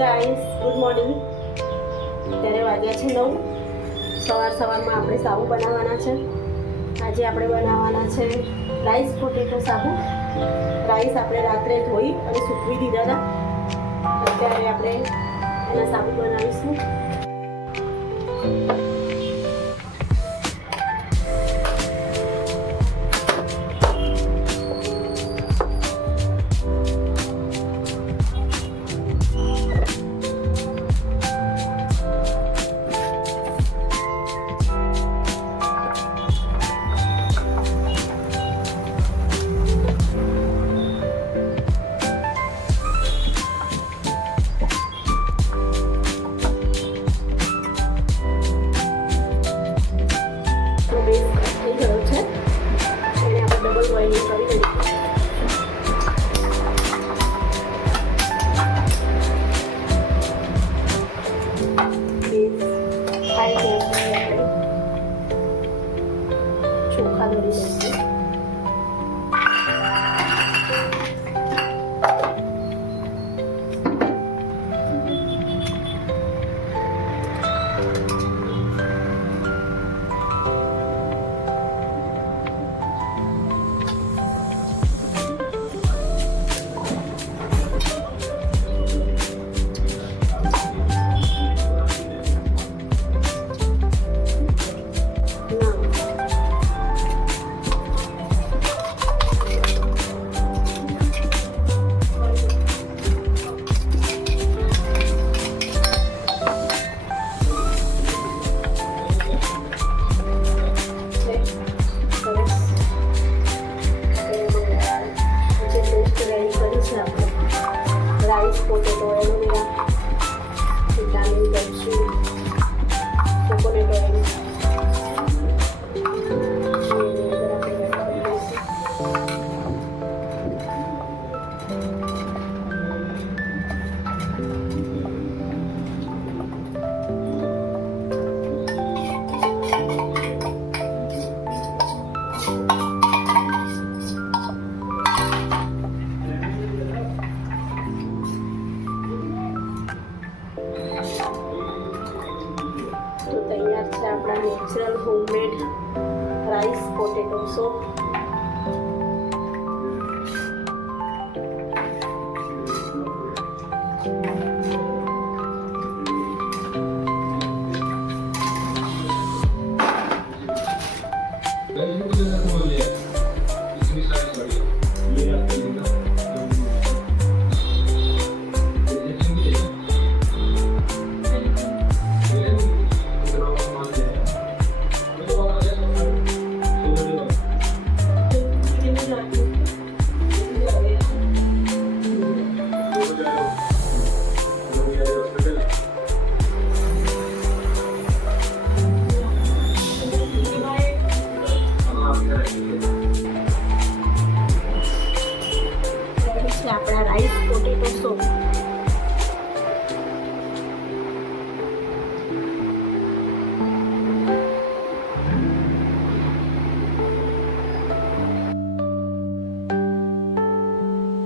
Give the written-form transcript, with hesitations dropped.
Guys, good morning. અત્યારે વાગ્યા છે 9. સવારમાં આપણે સાબુ બનાવવાના છે. આજે આપણે બનાવવાના છે રાઈસ પોટેટો સાબુ. રાઈસ આપણે રાત્રે ધોઈ અને સૂકવી દીધા હતા. અત્યારે આપણે એના સાબુ બનાવીશું. થઈ ગયો છે એને આપણે ડબલ બોઇલિંગ કરી દઈશું. ચોખા દળી દઈશું. Rice potato aloe vera vitamin capsule coconut oil તો તૈયાર છે આપણા natural homemade rice potato soup.